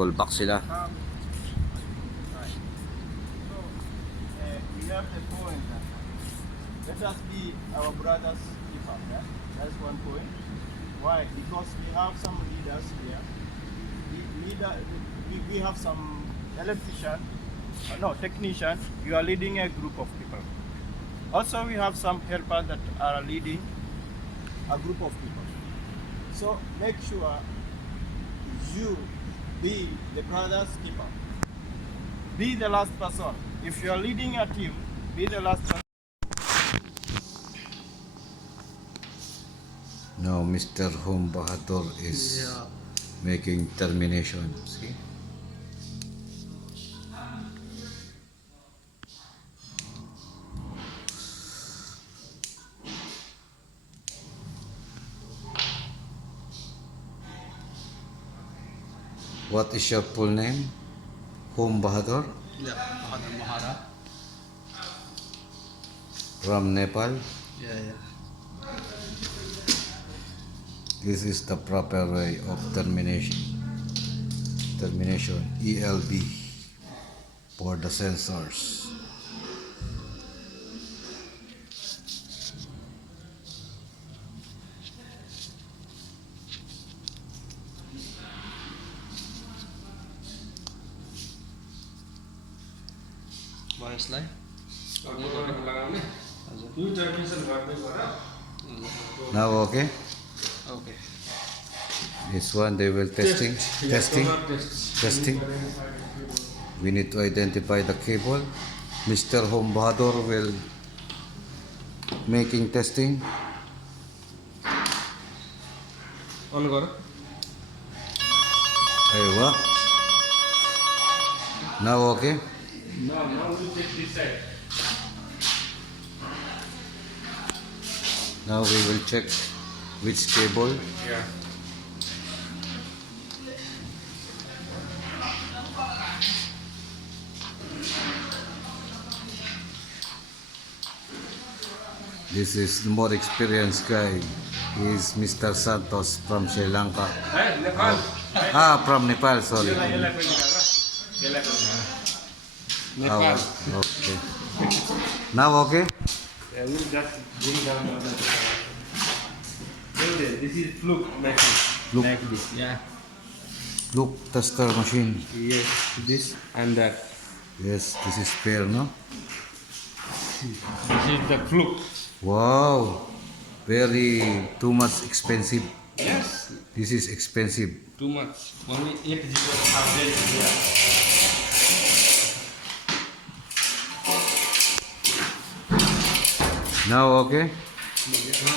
toolbox sila. Right. So, we have the point. Let us be our brother's keeper. Yeah? That's one point. Why? Because we have some leaders here. We have some electrician, no, technician. You are leading a group of people. Also, we have some helpers that are leading a group of people. So make sure you be the brother's keeper. Be the last person. If you are leading a team, be the last person. Now Mr. Home Bahadur is making termination. See? What is your full name? Home Bahadur? Yeah, Bahadur Mahara. From Nepal. Yeah. This is the proper way of termination. Termination ELB for the sensors. Voice line. Now okay? Okay. This one they will testing. We need to identify the cable. Mr. Home Bahadur will making testing. On गर. Aywa. Now okay? Now we take this side. Now we will check which cable. Yeah. This is the more experienced guy. He is Mr. Santos from Sri Lanka. Nepal. From Nepal, sorry. Nepal. Okay. Now okay? Yeah, we'll just bring down the other side. This is fluke machine. Fluke. Like this. Yeah. Look, tester machine. Yes, this and that. Yes, this is fair, no? This is the fluke. Wow, very too much expensive. Yes. This is expensive. Too much. Only 8 GB update here. Now okay?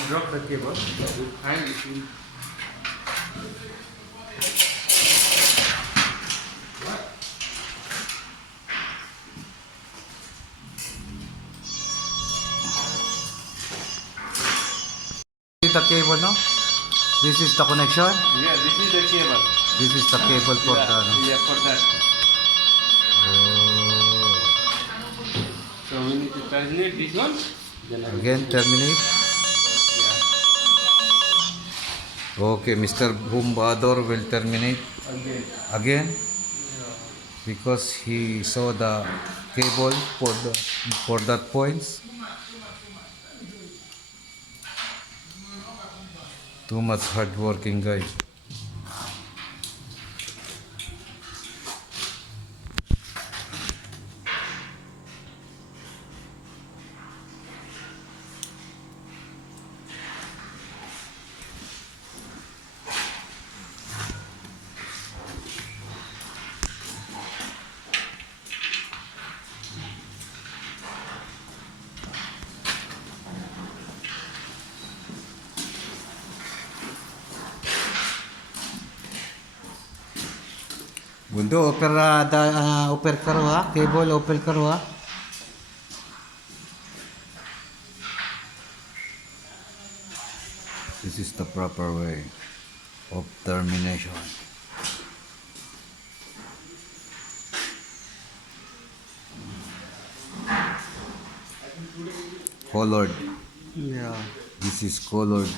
Drop the cable. You find it in. The cable, no? This is the connection. Yeah, this is the cable. This is the cable for the. No? Yeah, for that. Oh. So we need to terminate this one. Then Again, terminate. Yeah. Okay, Mr. Home Bahadur will terminate Again. again because he saw the cable for that points. Too much hard working guy. Bundo, oper karo ha? Cable oper karo ha? This is the proper way of termination. Colored. Yeah. This is colored.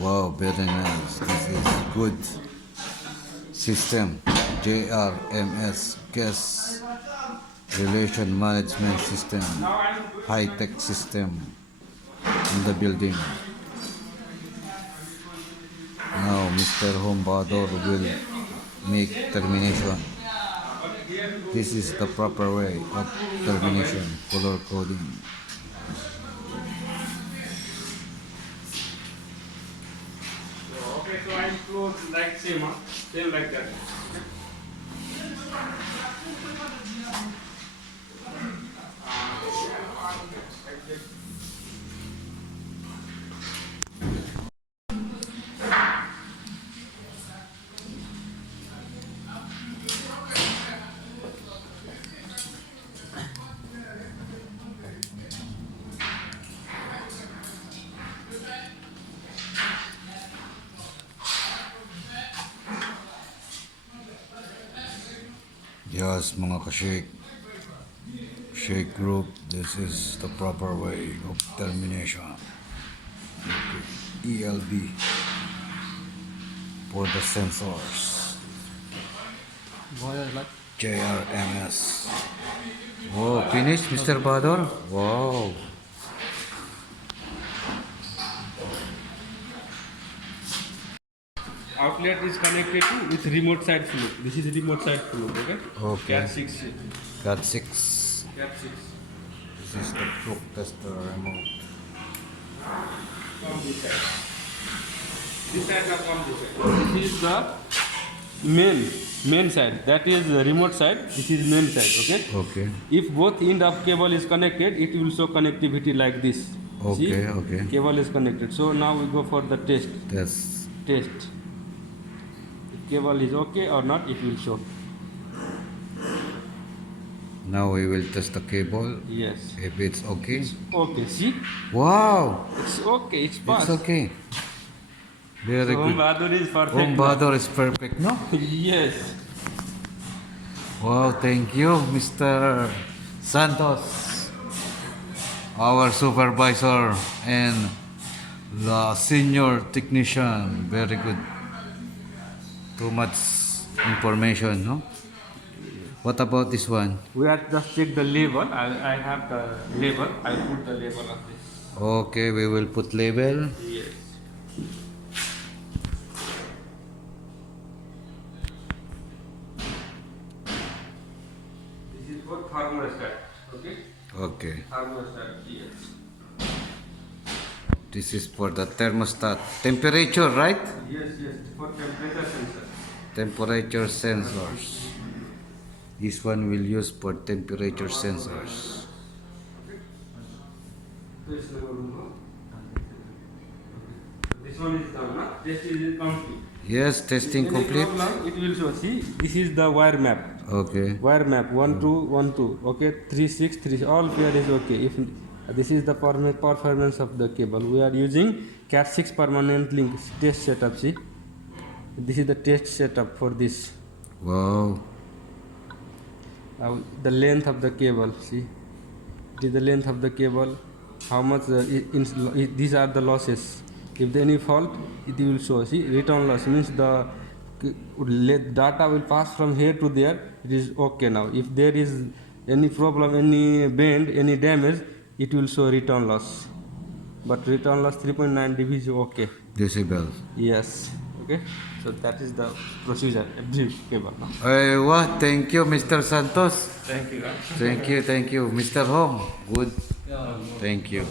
Wow, very nice. This is good system. JRMS Guest Relation Management System. High-tech system in the building. Now Mr. Hombador will make termination. This is the proper way of termination, color coding. Okay, so I close like same like that. Yes, mga ka-shake. Shake group, this is the proper way of termination. ELB for the sensors. JRMS. Oh, finished, Mr. Bador? Wow. Outlet is connected to with remote side flow. This is remote side flow, okay? Okay. Cat 6. Got 6. Cat 6. This is the probe tester remote. From this side. This side or from this side. This is the main side. That is the remote side. This is main side, okay? Okay. If both end of cable is connected, it will show connectivity like this. Okay, See? okay. Cable is connected. So now we go for the test. That's Test. If cable is okay or not, it will show. now we will test the cable. Yes. If it's okay. Okay. See? Wow, It's okay. It's it's fast. okay. Very So good. Bahadur is perfect. Hombador is perfect, no? Yes. Wow, thank you, Mr. Santos, our supervisor and the senior technician. Very good. Too much information, no? What about this one? We have just check the label. I have the label. I put the label of this. Okay, we will put label. Yes. This is for thermostat. Okay. Okay, Thermostat. Yes. this is for the thermostat. Temperature, right? Yes. Yes. For temperature sensor. Temperature sensors. This one will use for temperature sensors. This one is done. No? This is complete. Yes, testing Any complete. problem, it will show. See, this is the wire map. Okay. Wire map 1 2 1 2. Okay, 3 6 3. All pair is okay. If this is the performance of the cable, we are using Cat 6 permanent link test setup. See, this is the test setup for this. Wow. The length of the cable. See, it is the length of the cable. How much? These are the losses. If there any fault, it will show. See, return loss means the data will pass from here to there. It is okay now. If there is any problem, any bend, any damage, it will show return loss. But return loss 3.9 dB is okay. Decibel. Yes. Okay. So that is the procedure. Every cable. No? Wow, thank you, Mr. Santos. Thank you. Thank you, Mr. Home. Good. Thank you.